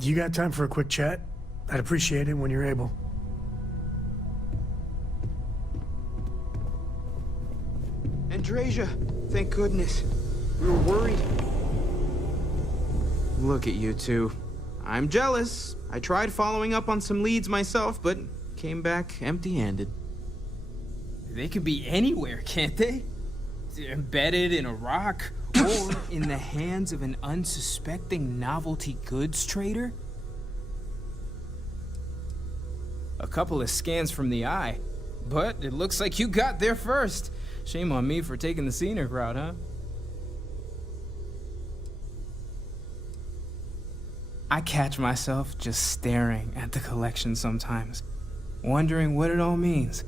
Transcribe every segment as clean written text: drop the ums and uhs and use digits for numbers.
You got time for a quick chat? I'd appreciate it when you're able. Andreja, thank goodness. We were worried. Look at you two. I'm jealous. I tried following up on some leads myself, but came back empty-handed. They could be anywhere, can't they? Embedded in a rock, or in the hands of an unsuspecting novelty goods trader? A couple of scans from the eye, but it looks like you got there first. Shame on me for taking the scenic route, huh? I catch myself just staring at the collection sometimes, wondering what it all means.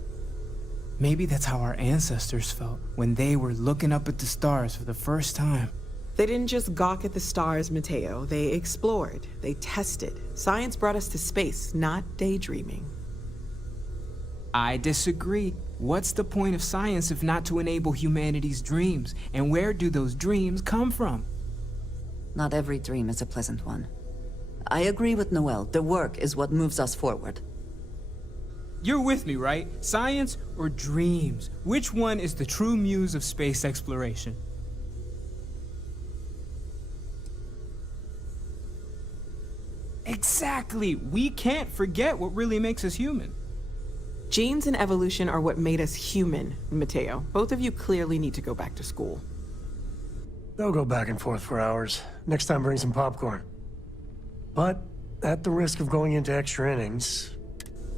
Maybe that's how our ancestors felt when they were looking up at the stars for the first time. They didn't just gawk at the stars, Mateo. They explored. They tested. Science brought us to space, not daydreaming. I disagree. What's the point of science if not to enable humanity's dreams? And where do those dreams come from? Not every dream is a pleasant one. I agree with Noel. The work is what moves us forward. You're with me, right? Science or dreams? Which one is the true muse of space exploration? Exactly! We can't forget what really makes us human. Genes and evolution are what made us human, Mateo. Both of you clearly need to go back to school. They'll go back and forth for hours. Next time, bring some popcorn. But, at the risk of going into extra innings...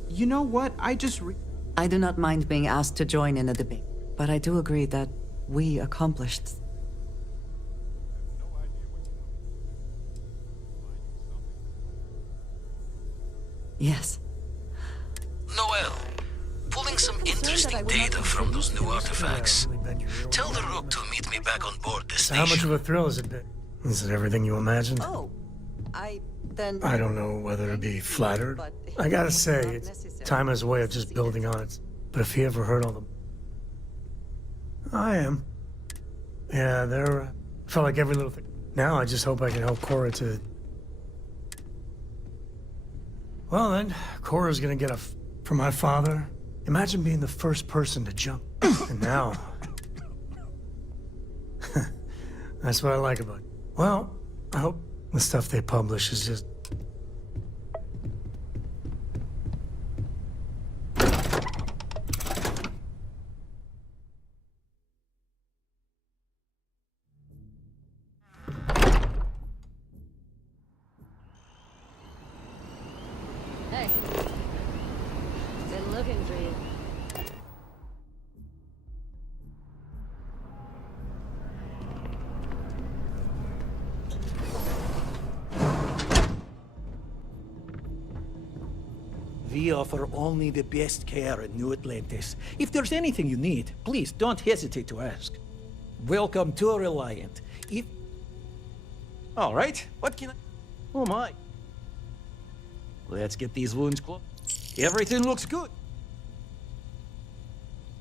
You know what? I do not mind being asked to join in a debate, but I do agree that we accomplished... Yes. Noel, pulling some interesting data from those new artifacts. Tell the Rook to meet me back on board this So station. how much of a thrill has it been? Is it everything you imagined? Oh, I don't know whether to be flattered. I gotta say, time has a way of just building on it. But if you ever heard all the... I am. Yeah, they're... felt like every little thing. Now I just hope I can help Cora to... Well then, Cora's gonna get from my father. Imagine being the first person to jump. And now... That's what I like about it. Well, I hope the stuff they publish is just... Hey. Been looking for you. We offer only the best care in New Atlantis. If there's anything you need, please don't hesitate to ask. Welcome to Reliant. All right, what can I... Oh my. Let's get these wounds closed. Everything looks good.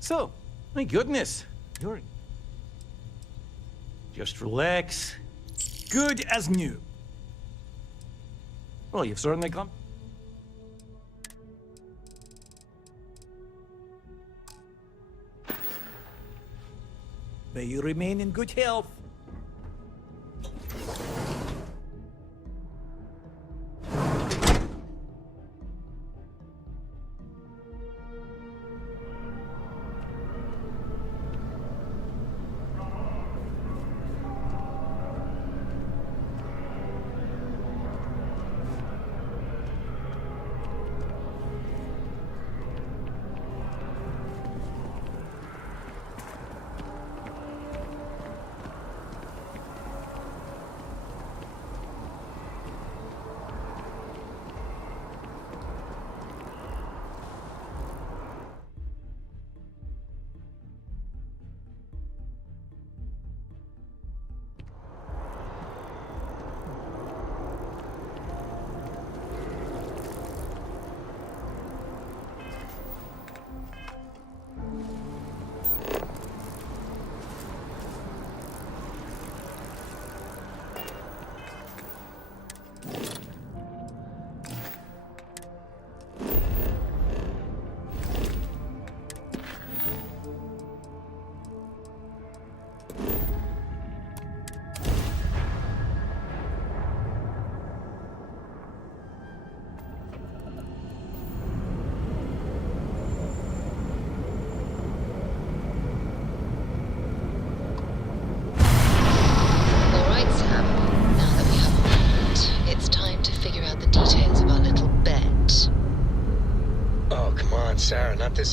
So, my goodness. Just relax. Good as new. Well, you've certainly come... May you remain in good health.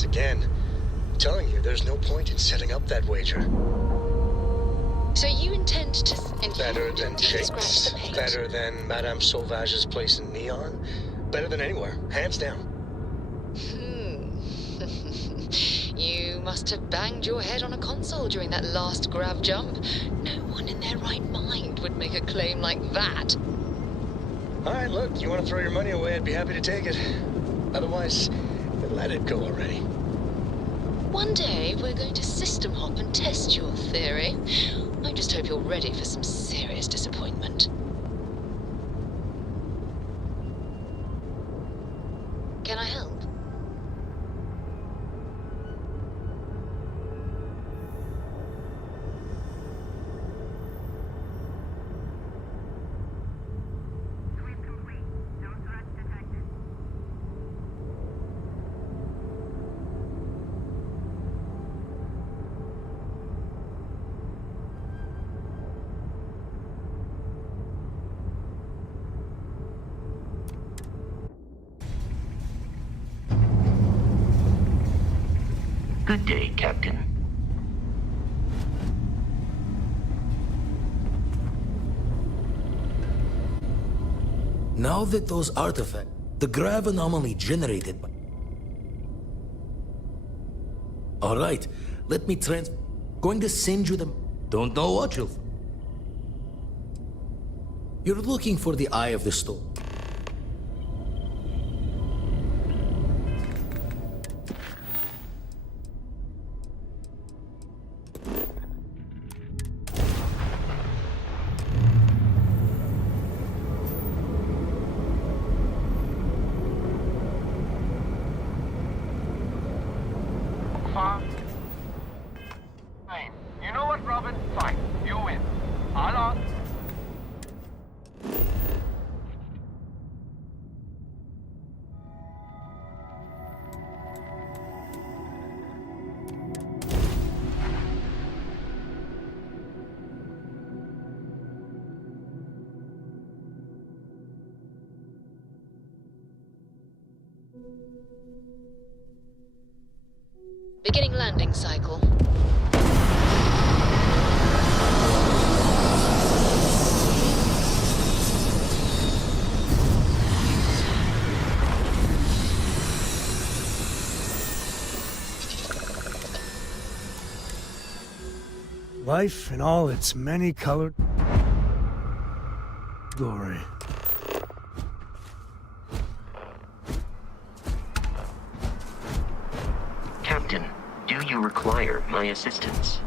this again. I'm telling you, there's no point in setting up that wager. So you intend to... Better than scratch Jake's, the paint? better than Madame Sauvage's place in Neon, better than anywhere, hands down. You must have banged your head on a console during that last grav jump. No one in their right mind would make a claim like that. Alright, look, you want to throw your money away, I'd be happy to take it. Otherwise, let it go already. One day, we're going to system hop and test your theory. I just hope you're ready for some serious disappointment. Can I help? Good day, Captain. Now that those artifacts, the grav anomaly generated by... Alright, let me going to send you them. Don't know what you'll... You're looking for the Eye of the Storm. Fine. You know what, Robin? Fine. You win. All on. Beginning landing cycle. Life in all its many-colored glory. Captain, do you require my assistance?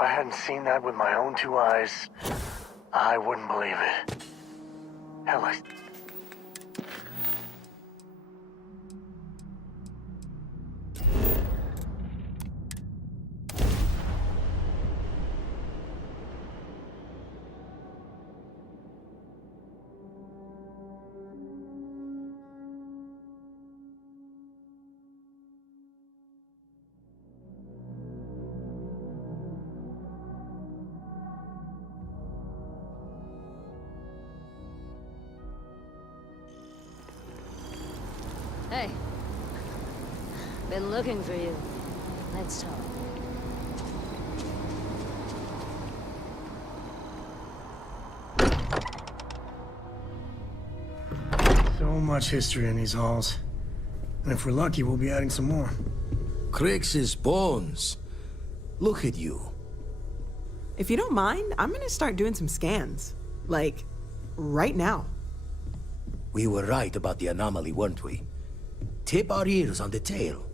I hadn't seen that with my own two eyes, I wouldn't believe it. Hell, Hey. Been looking for you. Let's talk. so much history in these halls. And if we're lucky, we'll be adding some more. Crix's bones. Look at you. If you don't mind, I'm gonna start doing some scans. Like, right now. We were right about the anomaly, weren't we? Tip our ears on the tale.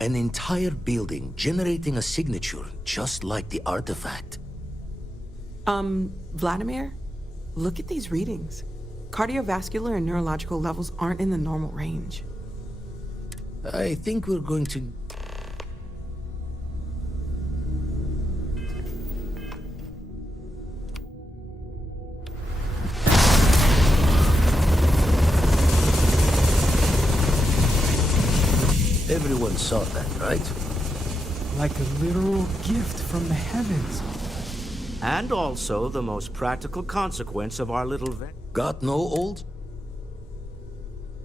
An entire building generating a signature just like the artifact. Vladimir, look at these readings. Cardiovascular and neurological levels aren't in the normal range. I think we're going to... Everyone saw that, right? Like a literal gift from the heavens. And also the most practical consequence of our little Got no old?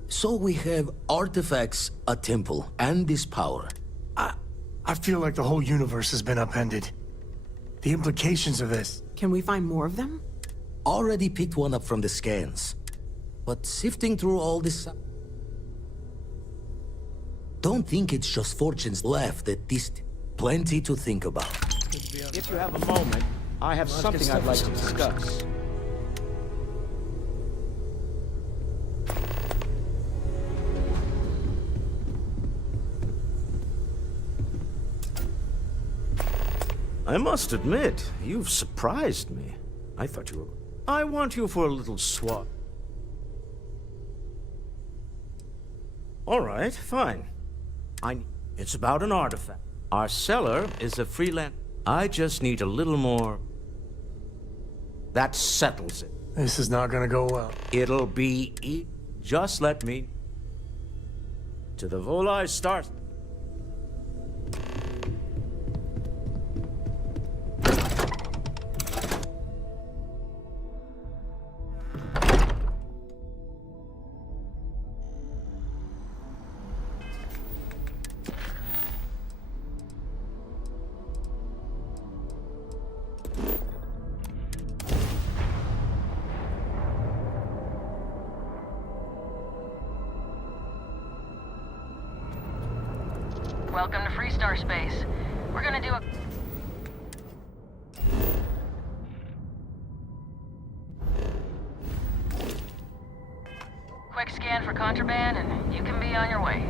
So we have artifacts, a temple, and this power. I feel like the whole universe has been upended. The implications of this. Can we find more of them? Already picked one up from the scans. But sifting through all this... Don't think it's just fortunes left at this... Plenty to think about. If you have a moment, I have something I'd like to discuss. I must admit, you've surprised me. I thought you were... I want you for a little swap. All right, fine. It's about an artifact. Our seller is a freelance. I just need a little more... That settles it. This is not gonna go well. It'll be Just let me... To the Volai start. Welcome to Freestar Space. We're gonna do a... quick scan for contraband, and you can be on your way.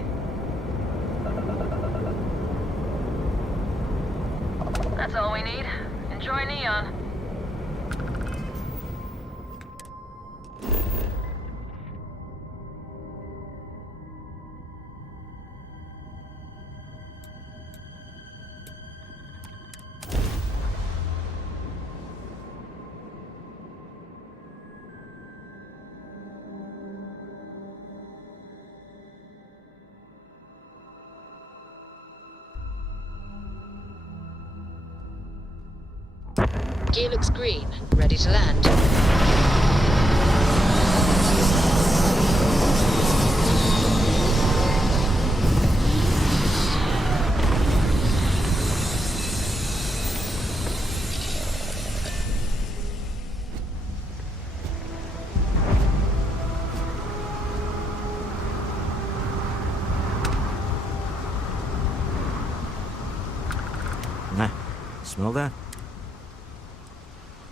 That's all we need. Enjoy Neon. Gear looks green. Ready to land. Nah, smell that?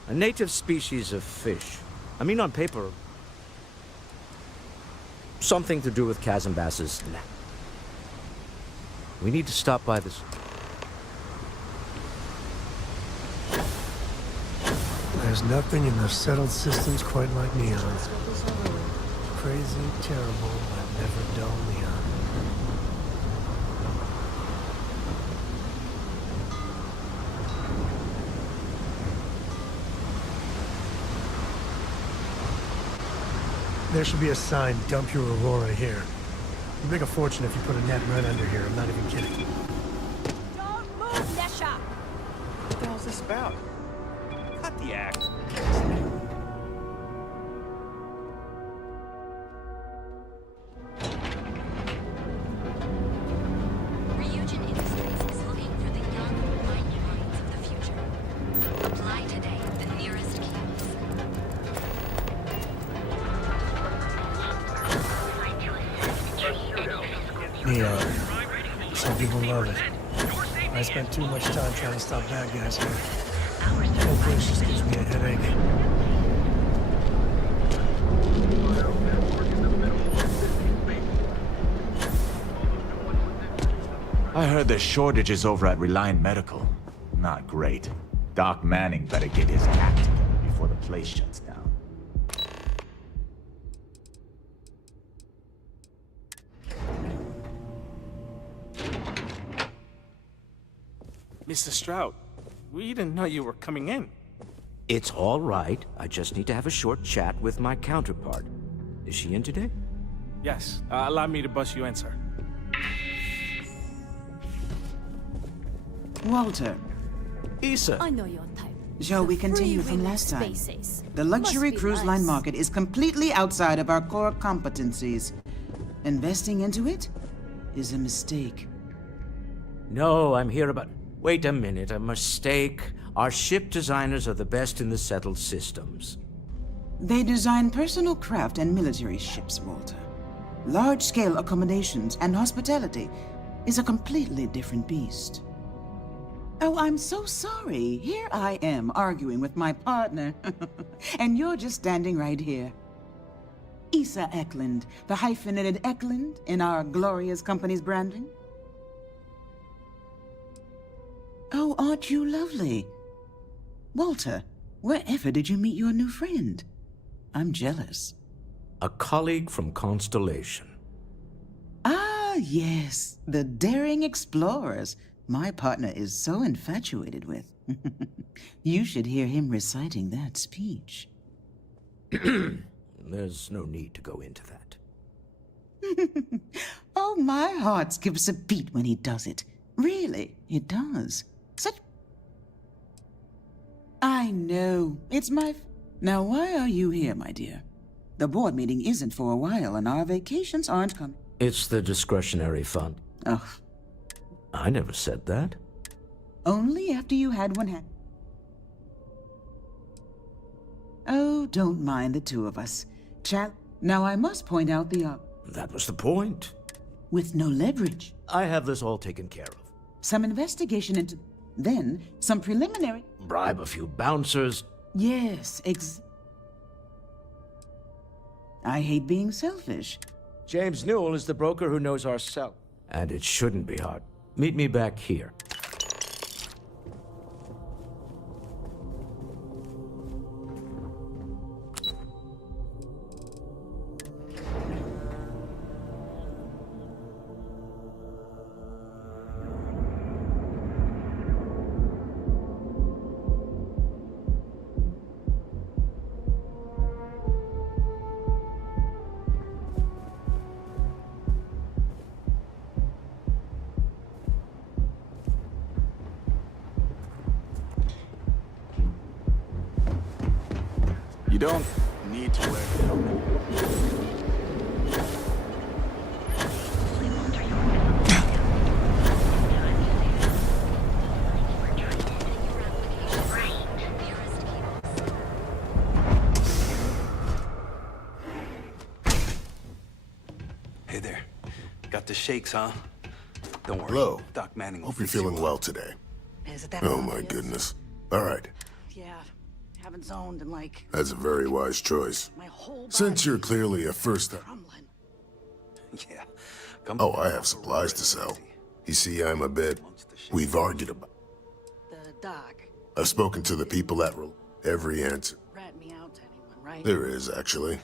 A native species of fish. I mean, on paper, something to do with chasm basses. We need to stop by this. There's nothing in the settled systems quite like Neon. Crazy, terrible, but never dull Neon. There should be a sign, dump your Aurora here. You make a fortune if you put a net right under here, I'm not even kidding. Don't move, Nesha! What the hell's this about? Cut the act. Ryujin Industries is looking for the young, mighty minds of the future. Apply today at the nearest kiosk. Neon. Some people love it. I spent too much time trying to stop bad guys here. The whole place just gives me a headache. I heard there's shortages over at Reliant Medical. Not great. Doc Manning better get his act together before the place shuts down. Mr. Stroud, we didn't know you were coming in. It's all right. I just need to have a short chat with my counterpart. Is she in today? Yes, allow me to bust you in, sir. Walter. Issa. I know your type. Shall we continue from last time? The luxury cruise line market is completely outside of our core competencies. Investing into it is a mistake. No, I'm here about... Wait a minute, a mistake. Our ship designers are the best in the settled systems. They design personal craft and military ships, Walter. Large-scale accommodations and hospitality is a completely different beast. Oh, I'm so sorry. Here I am arguing with my partner, and you're just standing right here. Issa Eklund, the hyphenated Eklund in our glorious company's branding. Oh, aren't you lovely? Walter, wherever did you meet your new friend? I'm jealous. A colleague from Constellation. Ah, yes, the daring explorers my partner is so infatuated with. You should hear him reciting that speech. There's no need to go into that. Oh, my heart skips a beat when he does it. Really, it does. Such... I know. It's my... Now, why are you here, my dear? The board meeting isn't for a while, and our vacations aren't coming. It's the discretionary fund. Ugh. I never said that. Only after you had one hand. Oh, don't mind the two of us. Now, I must point out the... That was the point. With no leverage. I have this all taken care of. Some investigation into... Then, some preliminary... Bribe a few bouncers. Yes, I hate being selfish. James Newell is the broker who knows our cell. And it shouldn't be hard. Meet me back here. You don't need to wear the helmet. Hey there. Got the shakes, huh? Don't worry. Hello. Doc Manning will Hope you're fix you feeling up. well today. Is it that Oh my obvious? goodness. All right. Yeah, haven't zoned in like... That's a very wise choice. My whole Since you're clearly a first... Yeah. Come Oh, I have supplies to sell. You see, I'm a bit... We've argued about... The doc. I've spoken to the people at every answer. Rat me out to anyone, right? There is, actually.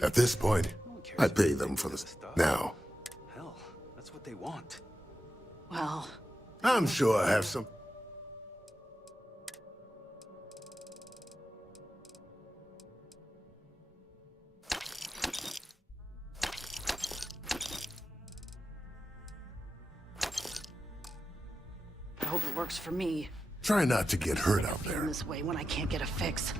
At this point, I pay them for this. Now, Hell, that's what they want. Well, I'm sure I have some... I hope it works for me. Try not to get hurt out there. Feeling this way when I can't get a fix.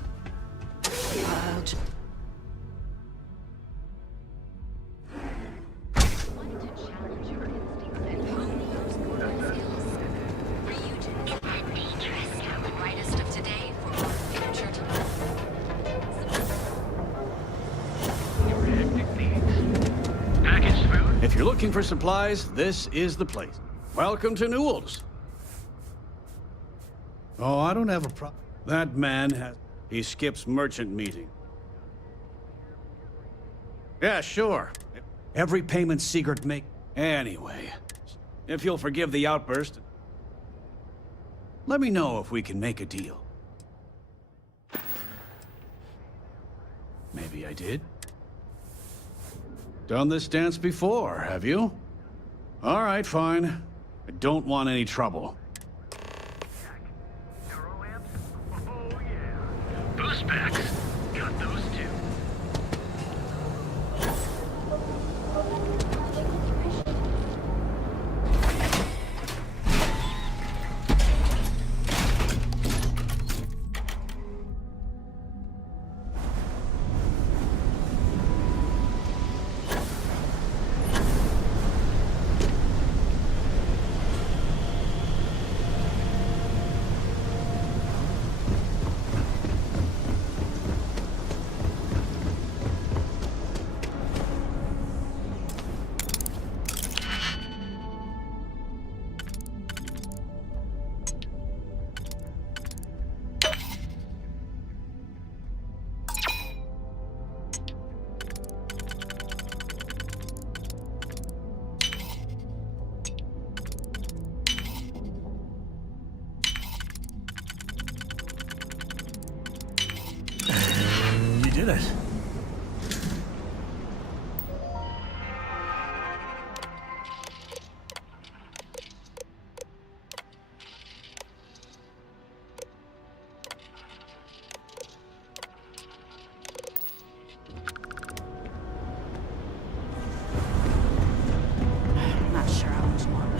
If you're looking for supplies, this is the place. Welcome to Newell's. Oh, I don't have a problem. That man has... He skips merchant meeting. Yeah, sure. Every payment Sigurd make... Anyway, if you'll forgive the outburst, let me know if we can make a deal. Maybe I did. Done this dance before, have you? All right, fine. I don't want any trouble. Boost packs. Got those too. You did it. I'm not sure how much longer.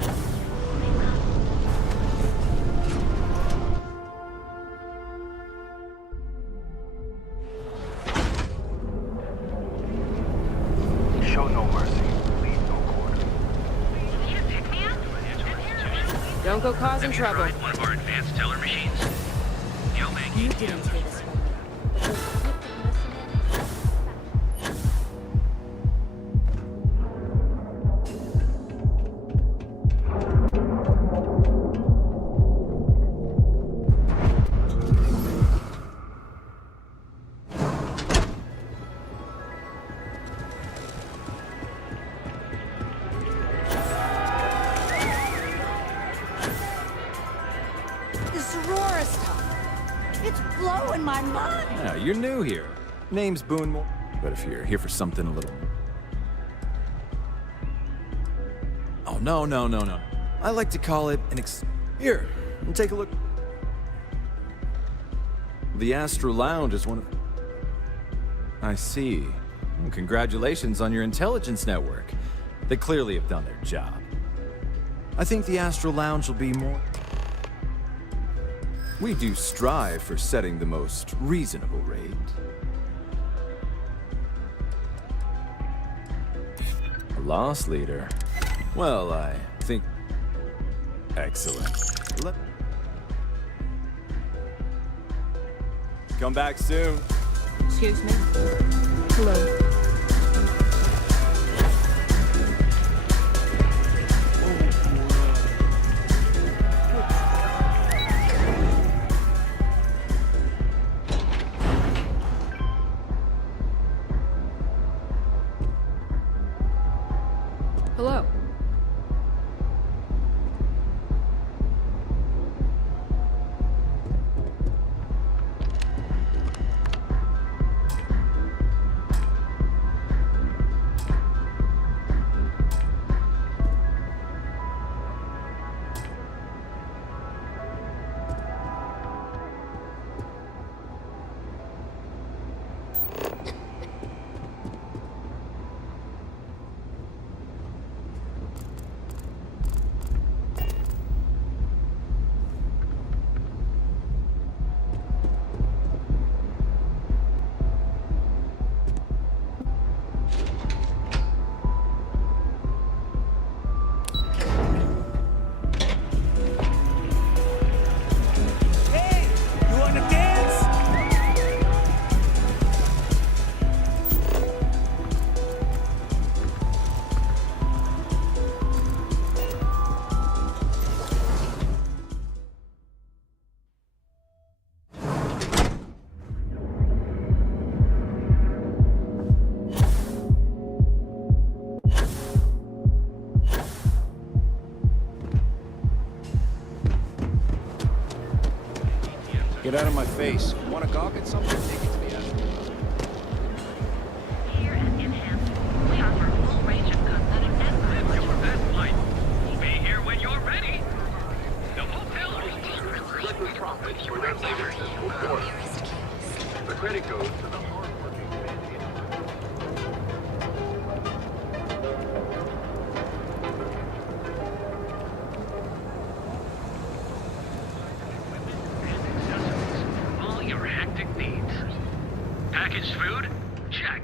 Show no mercy. Leave no quarter. Don't go causing trouble. One of our advanced teller machines. You didn't take us This Aurora stuff. It's blowing my mind. Yeah, you're new here. Name's Boone. But if you're here for something a little... Oh, no. I like to call it an Here, take a look. The Astral Lounge is one of... I see. Well, congratulations on your intelligence network. They clearly have done their job. I think the Astral Lounge will be more... We do strive for setting the most reasonable rate. A lost leader? Well, I think... Excellent. Come back soon. Excuse me? Hello. Hello. Get out of my face. You want to gawk at something? Take it to the Astro. Here at Enhanced, we offer a full range of cosmetic and Live your best life. We'll be here when you're ready. The hotel room. Liquid profits for their labor support. The credit goes to the hardworking All your hectic needs. Packaged food? Check.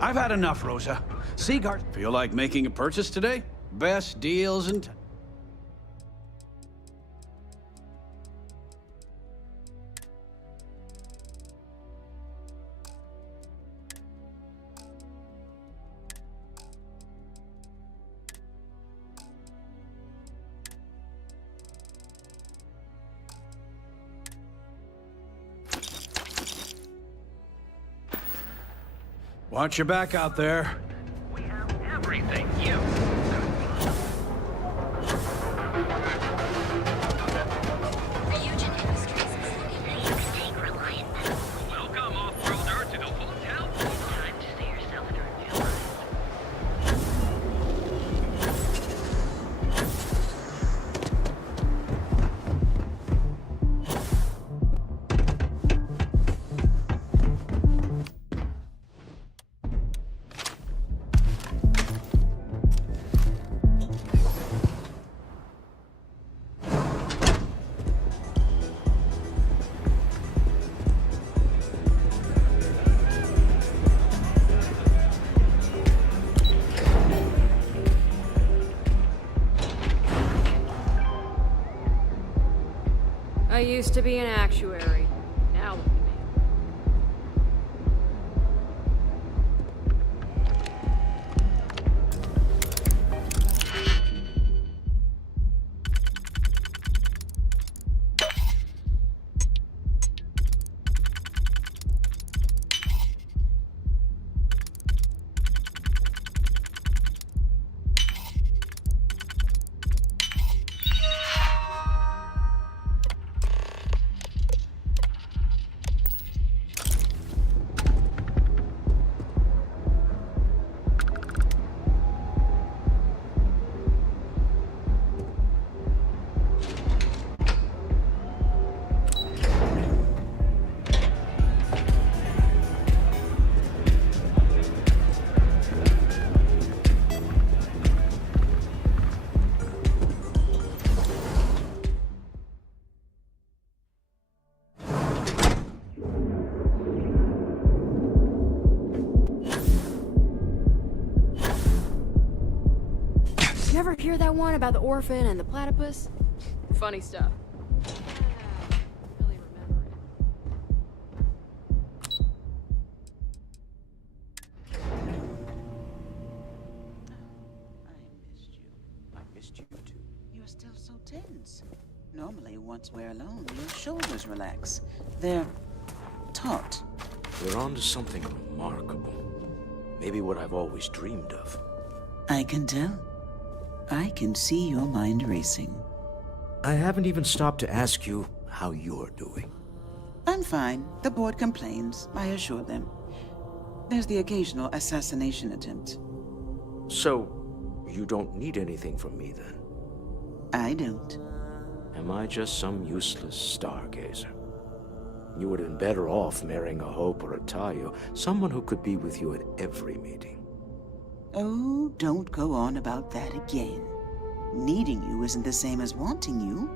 I've had enough, Rosa. Seagard, feel like making a purchase today? Best deals and... Watch your back out there. We have everything you. Ryujin Industries is looking for you to take Reliant Medical. Welcome, off-roader, to the hotel. Time to see yourself through a new life. I used to be an actuary. Now look at me. You ever hear that one about the orphan and the platypus? Funny stuff. Really remember I missed you too. You're still so tense. Normally, once we're alone, your shoulders relax. They're taut. We're on to something remarkable. Maybe what I've always dreamed of. I can tell. I can see your mind racing. I haven't even stopped to ask you how you're doing. I'm fine. The board complains, I assure them. There's the occasional assassination attempt. So, you don't need anything from me then? I don't. Am I just some useless stargazer? You would have been better off marrying a Hope or a Tayo, someone who could be with you at every meeting. Oh, don't go on about that again. Needing you isn't the same as wanting you.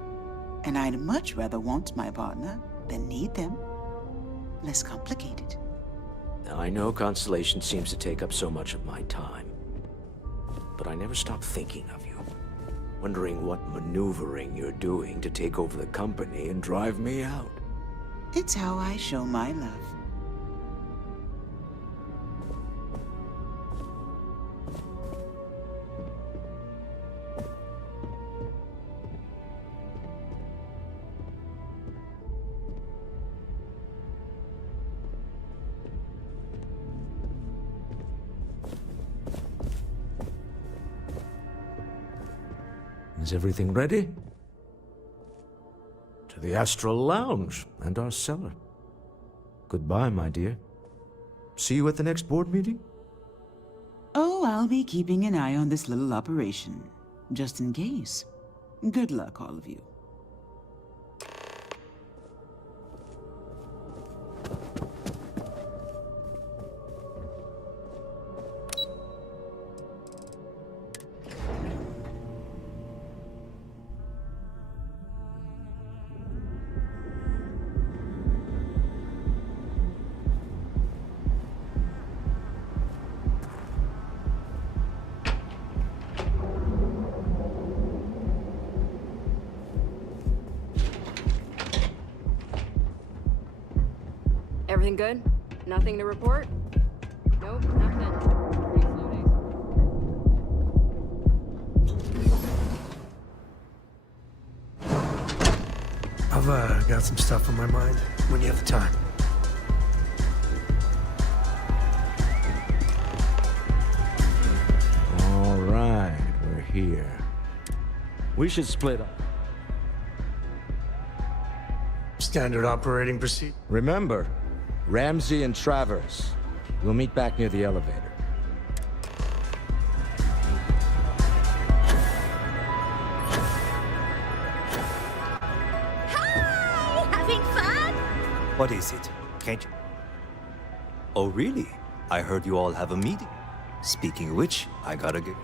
And I'd much rather want my partner than need them. Less complicated. I know Constellation seems to take up so much of my time. But I never stop thinking of you. Wondering what maneuvering you're doing to take over the company and drive me out. It's how I show my love. Is everything ready? To the Astral Lounge and our cellar. Goodbye, my dear. See you at the next board meeting? Oh, I'll be keeping an eye on this little operation, just in case. Good luck, all of you. Everything good? Nothing to report? Nope, nothing. Pretty slow days. I've got some stuff on my mind when you have the time. All right, we're here. We should split up. Standard operating procedure. Remember, Ramsey and Travers. We'll meet back near the elevator. Hi! Having fun? What is it? Can't you? Oh, really? I heard you all have a meeting. Speaking of which, I gotta get...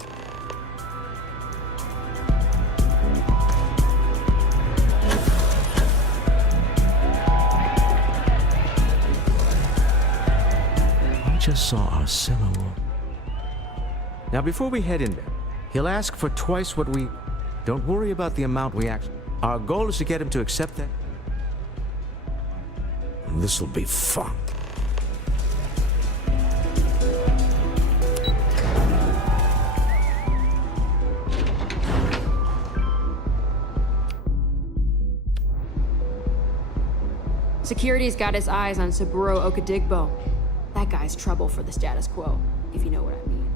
Just saw our cellar wall. Now, before we head in there, he'll ask for twice what we... Don't worry about the amount we actually... Our goal is to get him to accept that. This'll be fun. Security's got his eyes on Saburo Okadigbo. That guy's trouble for the status quo, if you know what I mean.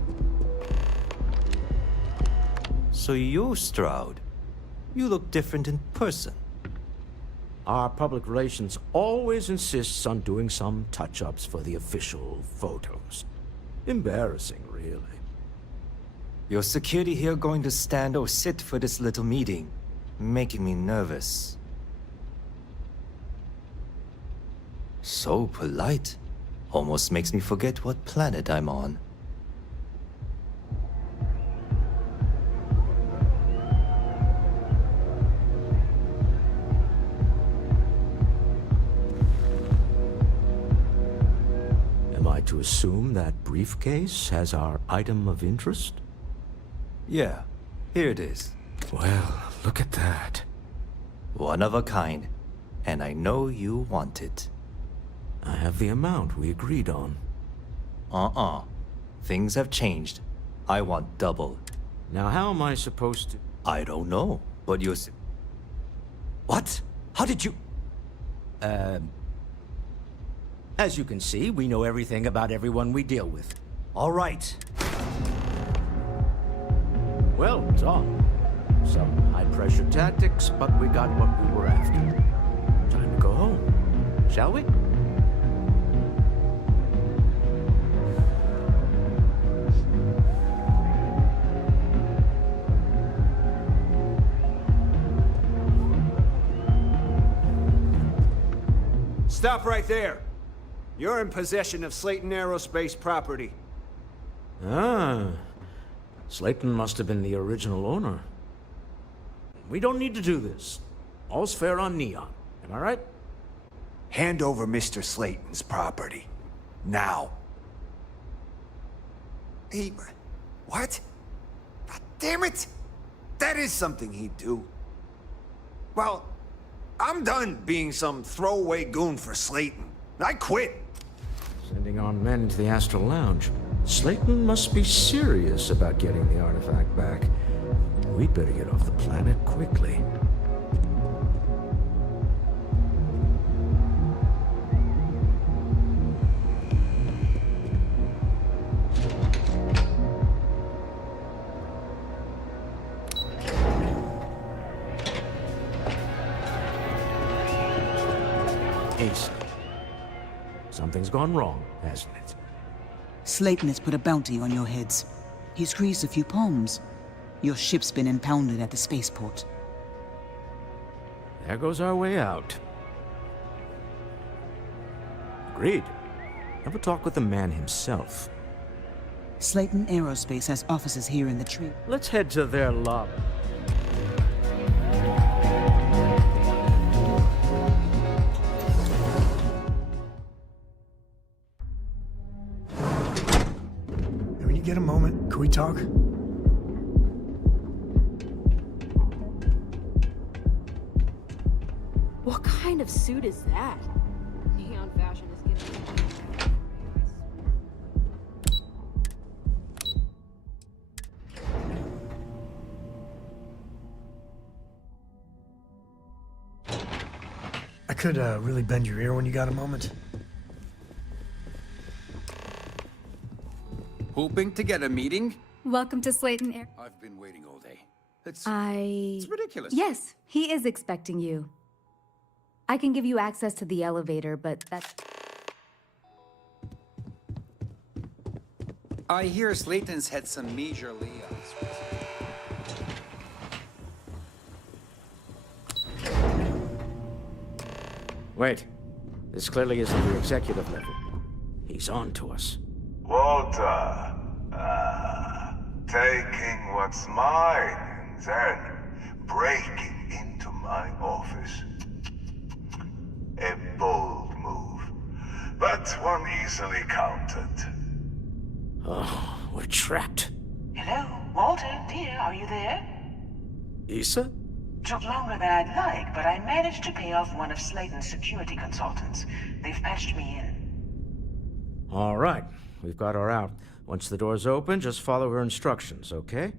So you, Stroud, you look different in person. Our public relations always insists on doing some touch-ups for the official photos. Embarrassing, really. Your security here going to stand or sit for this little meeting, making me nervous. So polite. Almost makes me forget what planet I'm on. Am I to assume that briefcase has our item of interest? Yeah, here it is. Well, look at that. One of a kind, and I know you want it. I have the amount we agreed on. Things have changed. I want double. Now how am I supposed to... I don't know, but you... What? How did you... As you can see, we know everything about everyone we deal with. All right. Well done. Some high-pressure tactics, but we got what we were after. Time to go home, shall we? Stop right there. You're in possession of Slayton Aerospace property. Ah. Slayton must have been the original owner. We don't need to do this. All's fair on Neon. Am I right? Hand over Mr. Slayton's property. Now. He... What? God damn it! That is something he'd do. Well, I'm done being some throwaway goon for Slayton. I quit. Sending our men to the Astral Lounge. Slayton must be serious about getting the artifact back. We'd better get off the planet quickly. Asa. Something's gone wrong, hasn't it? Slayton has put a bounty on your heads. He's greased a few palms. Your ship's been impounded at the spaceport. There goes our way out. Agreed. Have a talk with the man himself. Slayton Aerospace has offices here in the tree. Let's head to their lobby. When you get a moment, can we talk? What kind of suit is that? Neon fashion is getting... I could really bend your ear when you got a moment. Hoping to get a meeting? Welcome to Slayton Air. I've been waiting all day. It's ridiculous. Yes, he is expecting you. I can give you access to the elevator, but that's... I hear Slayton's had some major layoffs. Wait. This clearly isn't the executive level. He's on to us. Walter, taking what's mine and then breaking into my office. A bold move, but one easily countered. Oh, we're trapped. Hello, Walter, dear, are you there? Asa? Took longer than I'd like, but I managed to pay off one of Slayton's security consultants. They've patched me in. All right. We've got her out. Once the door's open, just follow her instructions, okay?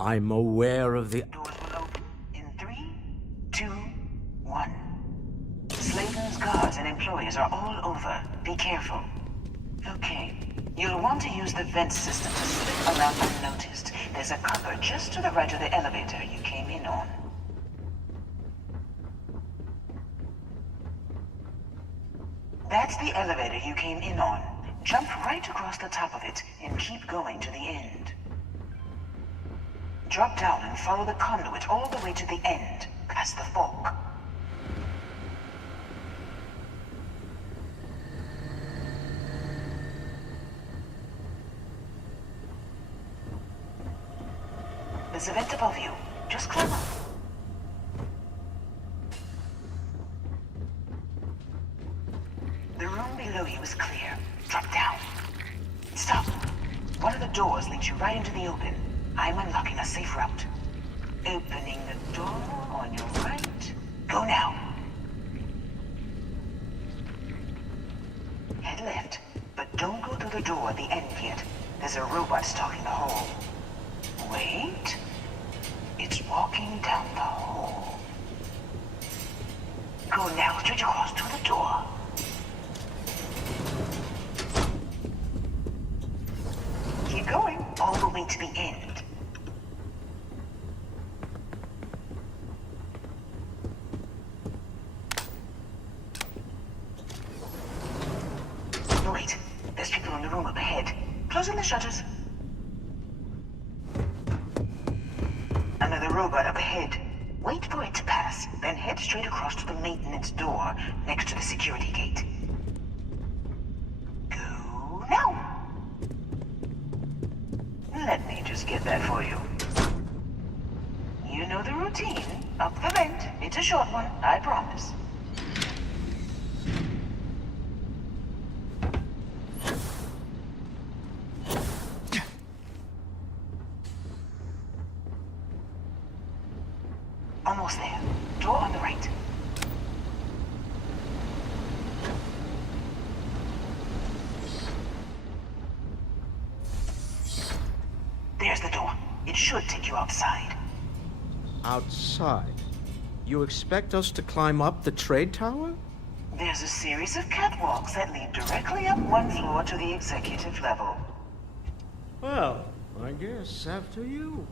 I'm aware of the... Doors will open in 3, 2, 1. Slayton's guards and employees are all over. Be careful. Okay. You'll want to use the vent system to slip around unnoticed. There's a cupboard just to the right of the elevator you came in on. That's the elevator you came in on. Jump right across the top of it and keep going to the end. Drop down and follow the conduit all the way to the end, past the fork. There's a vent above you. Just climb up. The room below you is clear. Drop down. Stop. One of the doors leads you right into the open. I'm unlocking a safe route. Opening the door on your right. Go now. Head left, but don't go through the door at the end yet. There's a robot stalking the hall. Wait. It's walking down the hall. Go now, straight across to the door. Keep going, all the way to the end. Wait, there's people in the room up ahead. Closing the shutters. Another robot up ahead. Wait for it to pass, then head straight across to the maintenance door next to the security gate. Go now. Let me just get that for you. You know the routine. Up the vent. It's a short one, I promise. Almost there. Door on the right. There's the door. It should take you outside. Outside? You expect us to climb up the trade tower? There's a series of catwalks that lead directly up one floor to the executive level. Well, I guess after you.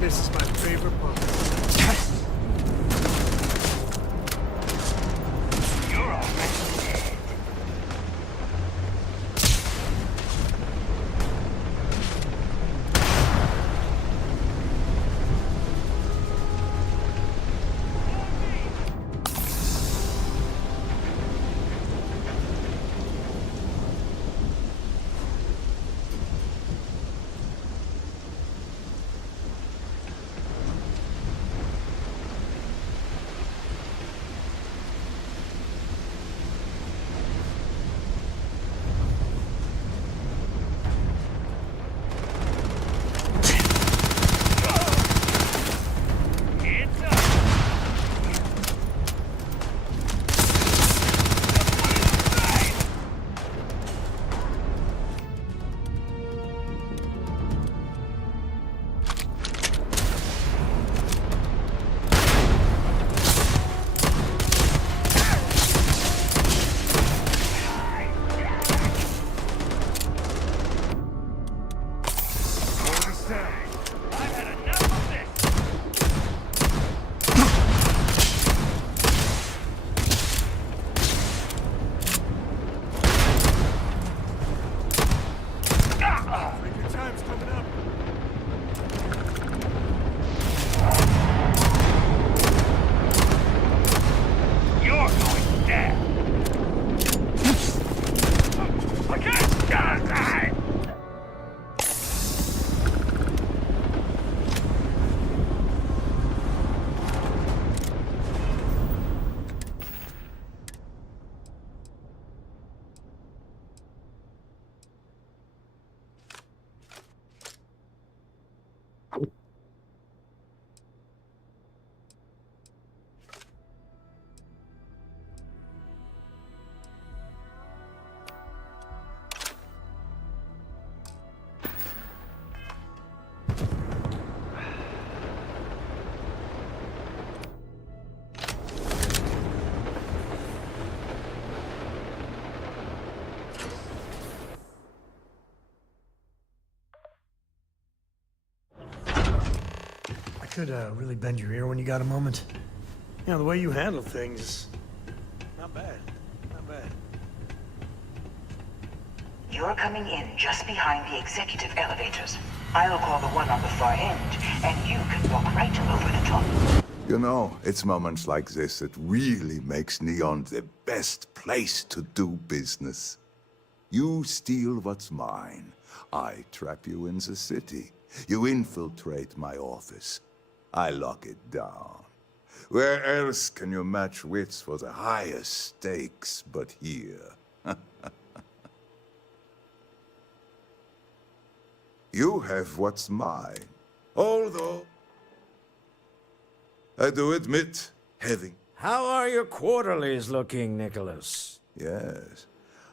This is my favorite part. You're already dead. I could really bend your ear when you got a moment. You know, the way you handle things, not bad, not bad. You're coming in just behind the executive elevators. I'll call the one on the far end, and you can walk right over the top. You know, it's moments like this that really makes Neon the best place to do business. You steal what's mine. I trap you in the city. You infiltrate my office. I lock it down. Where else can you match wits for the highest stakes but here? You have what's mine. Although, I do admit, having... How are your quarterlies looking, Nicholas? Yes,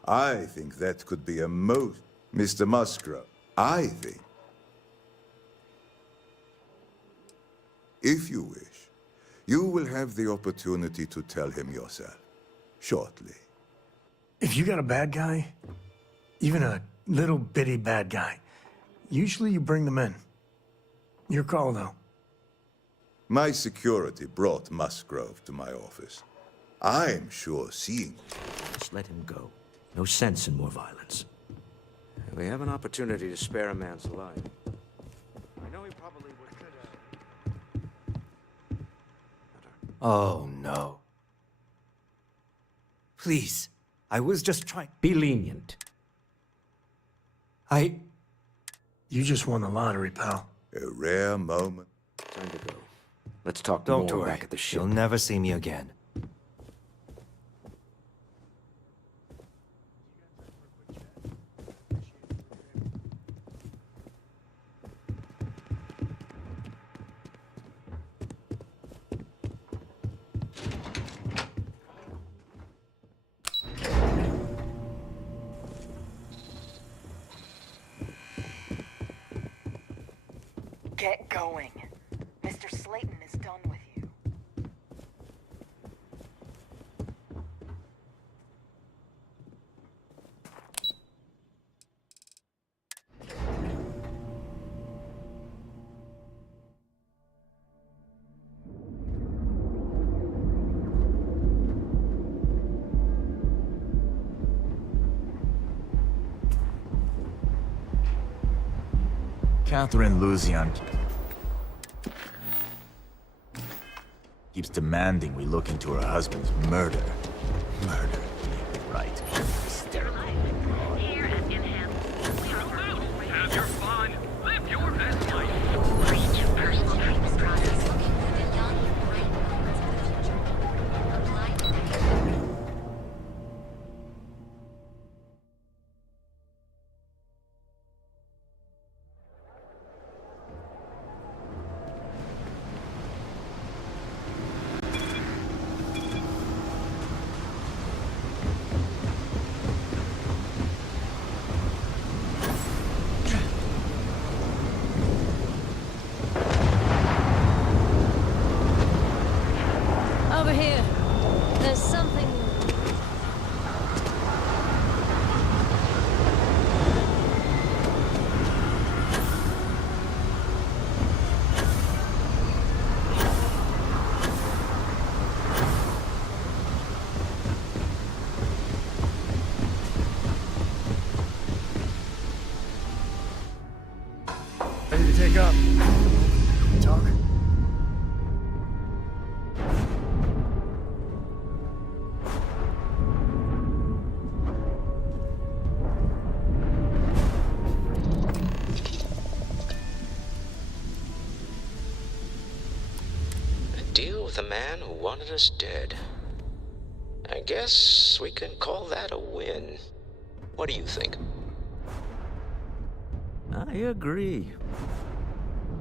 I think that could be a most... Mr. Musgrove, I think... If you wish, you will have the opportunity to tell him yourself, shortly. If you got a bad guy, even a little bitty bad guy, usually you bring them in. Your call, though. My security brought Musgrove to my office. I'm sure seeing... Just let him go. No sense in more violence. We have an opportunity to spare a man's life. I know he probably would... Oh, no. Please. I was just trying. Be lenient. You just won the lottery, pal. A rare moment. Time to go. Let's talk Don't more worry. back at the ship. You'll never see me again. Get going. Mr. Slayton is done with you. Catherine Luzian keeps demanding we look into her husband's murder. Murder. Right. Here at Inham, we are have your fun. Live your best life. Personal treatment process looking for the young, bright minds of the future. Apply today. Over here. There's something... Ready to take up. Talk. A deal with a man who wanted us dead. I guess we can call that a win. What do you think? I agree.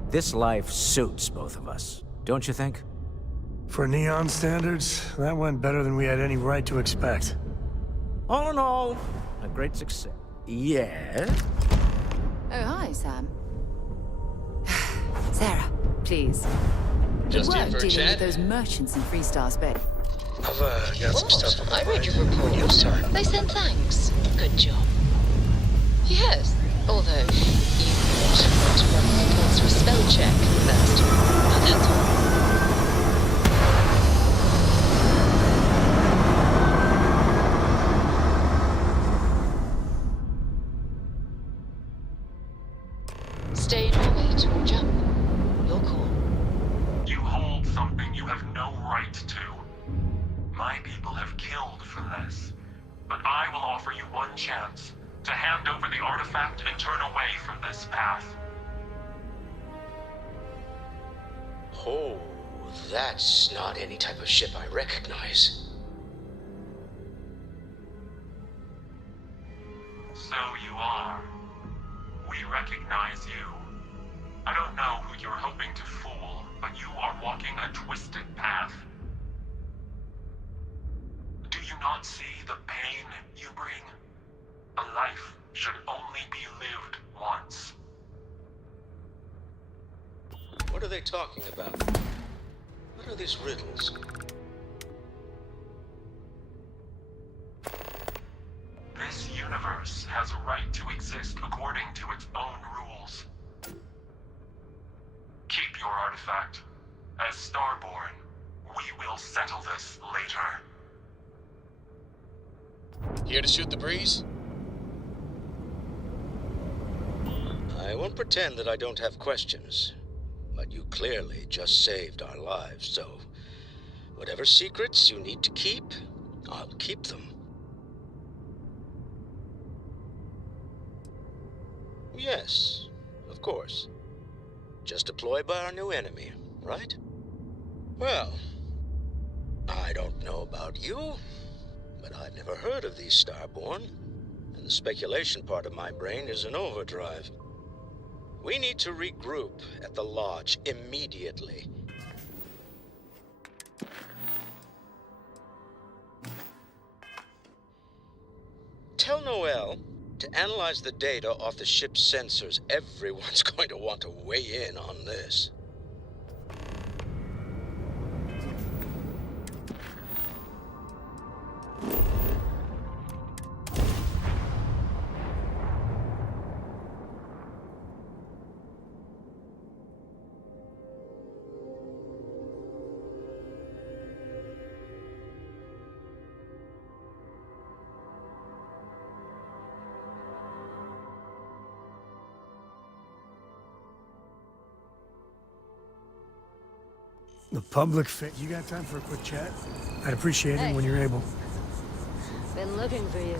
This life suits both of us, don't you think? For Neon standards, that went better than we had any right to expect. All in all, a great success. Yes? Oh, hi, Sam. Sarah, please. Just Good in work for a dealing with chat? those merchants in Freestar's Bay. I've got some stuff. I read your report. They said thanks. Good job. Yes, although you might want to run reports for a spell check first. Now that's all. Stay in or wait or jump. Your call. You hold something you have no right to. My people have killed for this. But I will offer you one chance to hand over the artifact and turn away from this path. Oh, that's not any type of ship I recognize. So you are. We recognize you. I don't know who you're hoping to fool, but you are walking a twisted path. Do you not see the pain you bring? A life should only be lived once. What are they talking about? What are these riddles? This universe has a right to exist according to its own rules. Keep your artifact. As Starborn, we will settle this later. Here to shoot the breeze? I won't pretend that I don't have questions, but you clearly just saved our lives, so whatever secrets you need to keep, I'll keep them. Yes, of course. Just deployed by our new enemy, right? Well, I don't know about you, but I've never heard of these Starborn, and the speculation part of my brain is in overdrive. We need to regroup at the lodge immediately. Tell Noel to analyze the data off the ship's sensors. Everyone's going to want to weigh in on this. The public You got time for a quick chat? I'd appreciate it when you're able. Been looking for you.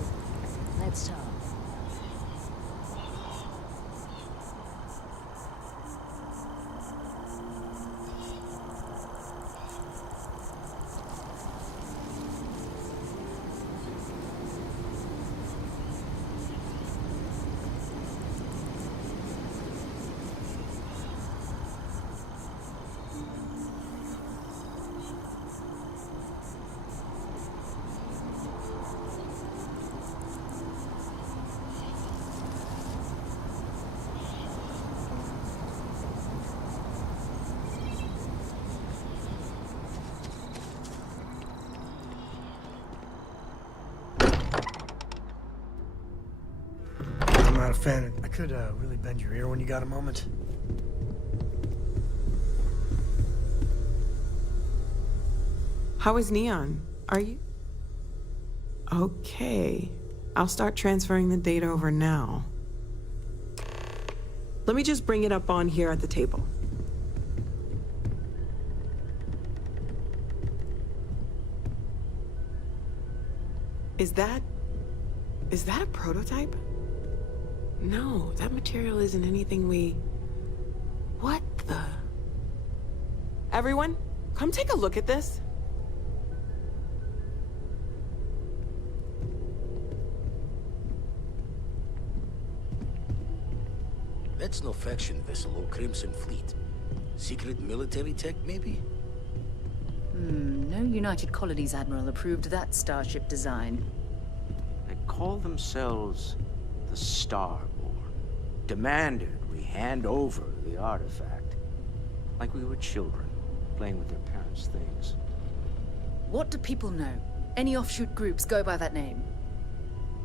Let's talk. Not a fan. I could really bend your ear when you got a moment. How is Neon? Are you... Okay. I'll start transferring the data over now. Let me just bring it up on here at the table. Is that a prototype? No, that material isn't anything we... What the... Everyone, come take a look at this. That's no faction vessel or Crimson Fleet. Secret military tech, maybe? No United Colonies Admiral approved that starship design. They call themselves the Starborn. Demanded we hand over the artifact. Like we were children, playing with their parents' things. What do people know? Any offshoot groups go by that name?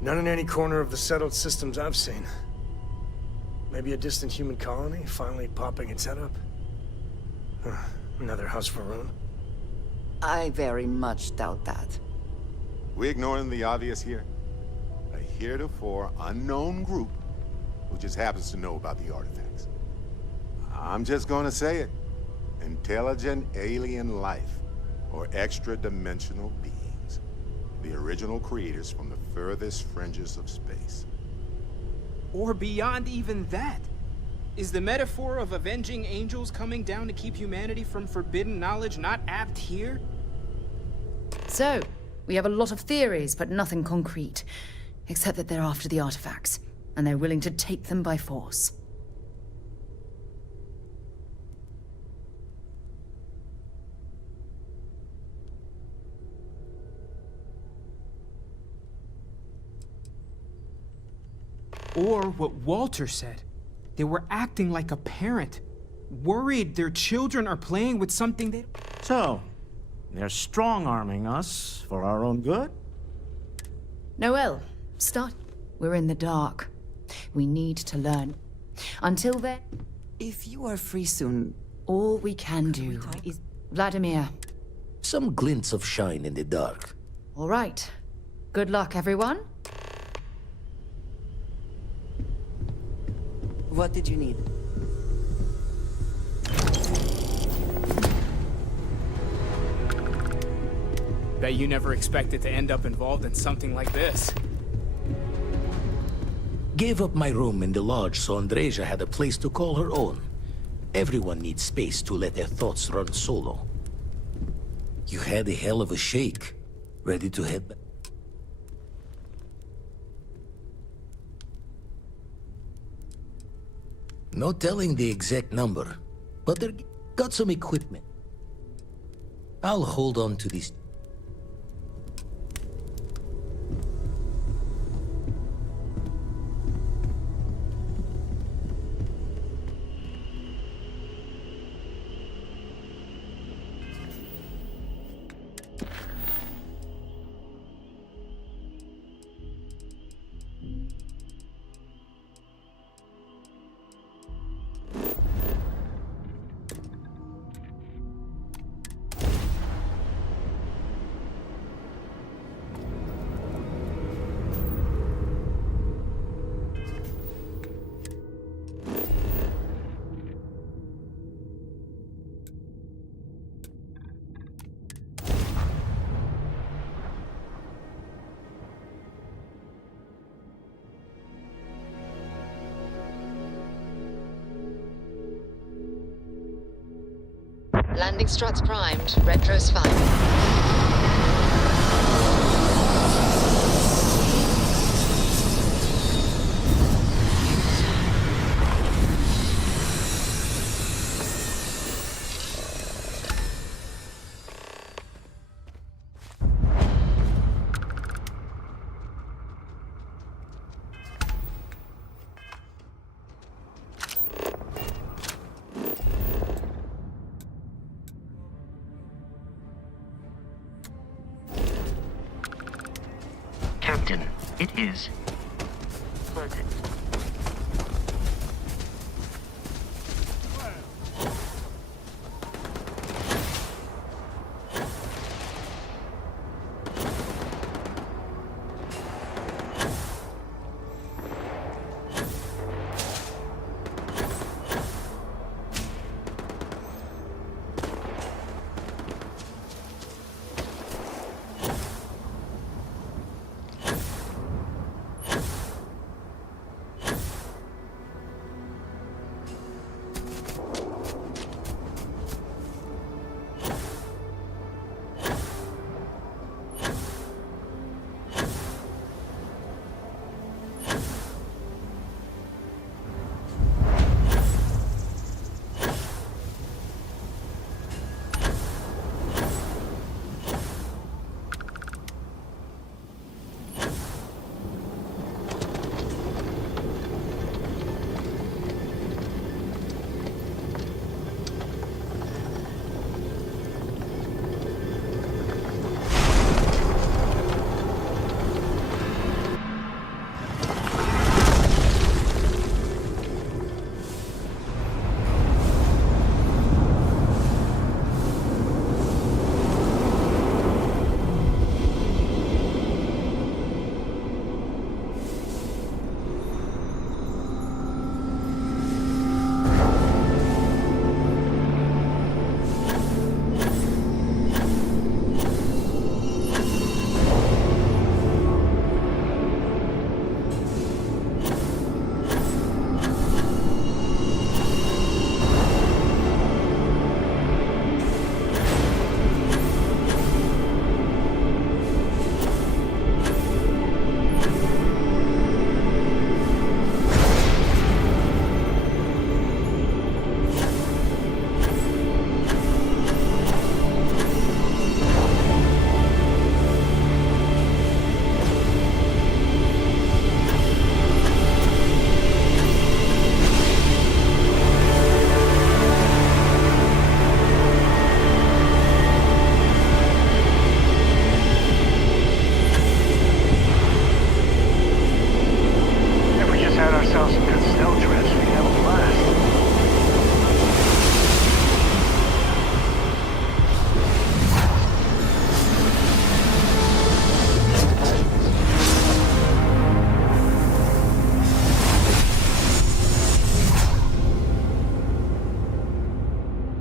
None in any corner of the settled systems I've seen. Maybe a distant human colony finally popping its head up? Another House Varun? I very much doubt that. We ignoring the obvious here? A heretofore unknown group who just happens to know about the artifacts. I'm just gonna say it. Intelligent alien life, or extra-dimensional beings. The original creators from the furthest fringes of space. Or beyond even that. Is the metaphor of avenging angels coming down to keep humanity from forbidden knowledge not apt here? So, we have a lot of theories, but nothing concrete. Except that they're after the artifacts, and they're willing to take them by force. Or what Walter said. They were acting like a parent. Worried their children are playing with something they... So, they're strong-arming us for our own good? Noel, start. We're in the dark. We need to learn. Until then... If you are free soon... All we can do is... Vladimir. Some glints of shine in the dark. All right. Good luck, everyone. What did you need? Bet you never expected to end up involved in something like this. gave up my room in the lodge so Andreja had a place to call her own. Everyone needs space to let their thoughts run solo. You had a hell of a shake. Ready to head back? No telling the exact number, but they got some equipment. I'll hold on to these. Landing struts primed. Retro's fine. Captain, it is. Loaded.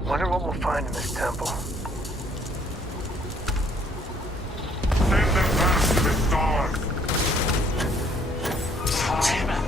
Wonder what we'll find in this temple. Send them back to the stars. Damn it!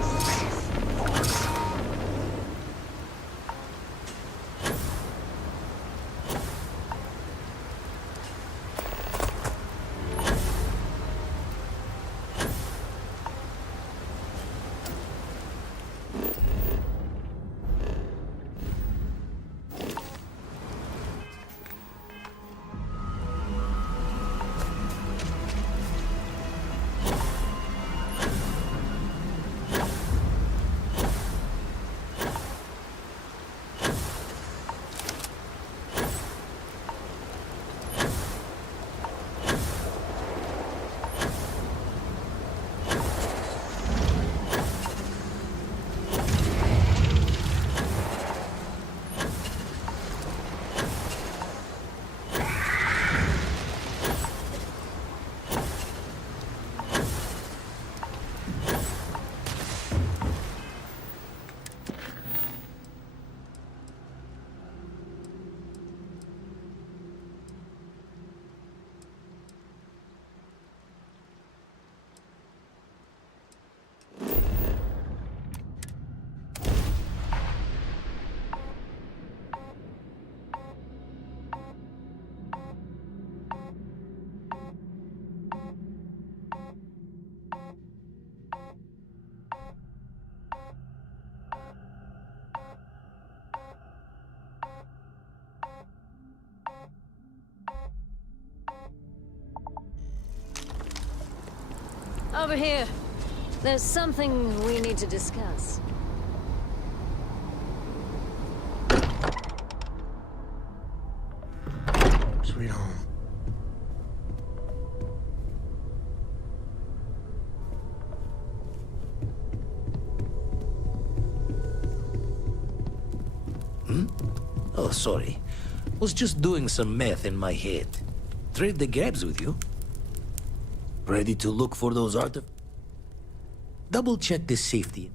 Over here. There's something we need to discuss. Sweet home. Oh, sorry. Was just doing some math in my head. Trade the grabs with you. Ready to look for those artifacts? Double check the safety.